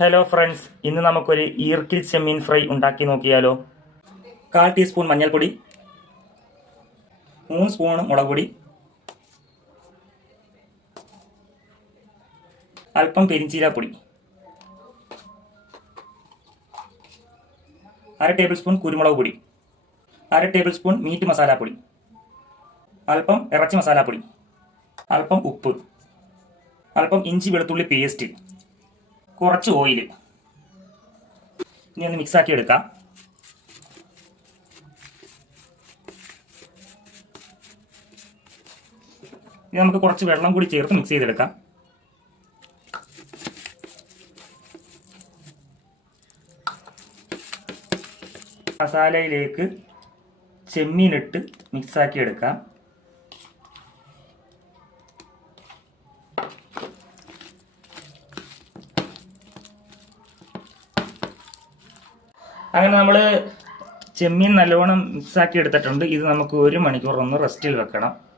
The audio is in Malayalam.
ഹലോ ഫ്രണ്ട്സ്, ഇന്ന് നമുക്കൊരു ഈർക്കിൽ ചെമ്മീൻ ഫ്രൈ ഉണ്ടാക്കി നോക്കിയാലോ. 1/4 ടീസ്പൂൺ മഞ്ഞൾപ്പൊടി, 3 സ്പൂൺ മുളക് പൊടി, അല്പം പെരിഞ്ചീരപ്പൊടി, 1/2 ടേബിൾ സ്പൂൺ കുരുമുളക് പൊടി, 1/2 ടേബിൾ സ്പൂൺ മീറ്റ് മസാലപ്പൊടി, അല്പം ഇറച്ചി മസാലപ്പൊടി, അല്പം ഉപ്പ്, അല്പം ഇഞ്ചി വെളുത്തുള്ളി പേസ്റ്റ്, കുറച്ച് ഓയിൽ. ഇനി ഒന്ന് മിക്സാക്കി എടുക്കാം. ഇനി നമുക്ക് കുറച്ച് വെള്ളം കൂടി ചേർത്ത് മിക്സ് ചെയ്തെടുക്കാം. മസാലയിലേക്ക് ചെമ്മീനിട്ട് മിക്സാക്കി എടുക്കാം. അങ്ങനെ നമ്മൾ ചെമ്മീൻ നല്ലോണം മിക്സാക്കി എടുത്തിട്ടുണ്ട്. ഇത് നമുക്ക് 1 മണിക്കൂർ ഒന്ന് റെസ്റ്റിൽ വെക്കണം.